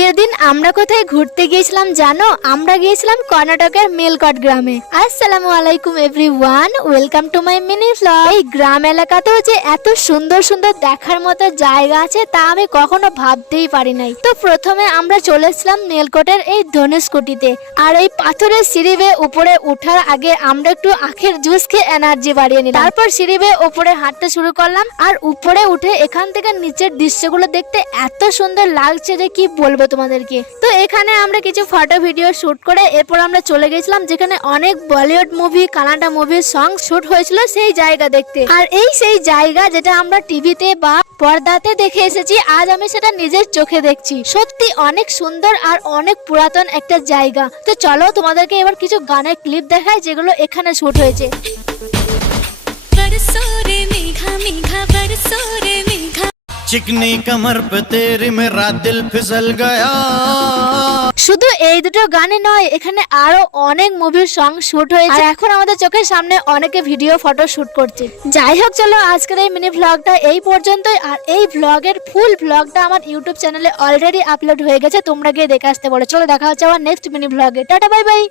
বিয়ের দিন আমরা কোথায় ঘুরতে গিয়েছিলাম জানো? আমরা গিয়েছিলাম কর্ণাটকের মেলকট গ্রামে। আসসালামু আলাইকুম everyone, welcome to my mini vlog. এই গ্রাম এলাকাতেও যে এত সুন্দর সুন্দর দেখার মতো জায়গা আছে তা আমি কখনো ভাবতেই পারি নাই। তো প্রথমে আমরা চলেছিলাম মেলকটের এই ধনুষকুটিতে, আর এই পাথরের সিঁড়ি বেয়ে উপরে ওঠার আগে আমরা একটু আখের জুস খেয়ে এনার্জি বাড়িয়ে নিলাম। তারপর সিঁড়ি বেয়ে উপরে হাঁটতে শুরু করলাম, আর উপরে উঠে এখান থেকে নিচের দৃশ্যগুলো দেখতে এত সুন্দর লাগছে যে কি বলবো তোমাদেরকে। তো এখানে আমরা কিছু ফটো ভিডিও শুট করে এরপর আমরা চলে গেছিলাম যেখানে অনেক বলিউড মুভি, কানাডা মুভির সং শুট হয়েছিল সেই জায়গা দেখতে। আর এই সেই জায়গা যেটা আমরা টিভিতে বা পর্দাতে দেখে এসেছি, আজ আমি সেটা নিজের চোখে দেখছি। সত্যি অনেক সুন্দর আর অনেক পুরাতন একটা জায়গা। তো চলো তোমাদেরকে এবার কিছু গানের ক্লিপ দেখায় যেগুলো এখানে শুট হয়েছে। चिकनी कमर पे तेरी मेरा दिल फिसल गया। শুধু এই দুটো গানে নয়, এখানে আরো অনেক মুভির সং শুট হয়েছে। এখন আমাদের চোখের সামনে অনেকে ভিডিও ফটো শুট করছে। যাই হোক, চলো আজকের এই মিনি ভ্লগটা এই পর্যন্তই। আর এই ভ্লগের ফুল ভ্লগটা আমার ইউটিউব চ্যানেলে অলরেডি আপলোড হয়ে গেছে, তোমরা গিয়ে দেখে আসতে পারো। চলো দেখা হচ্ছে আমার নেক্সট মিনি ভ্লগে। Tata, bye by.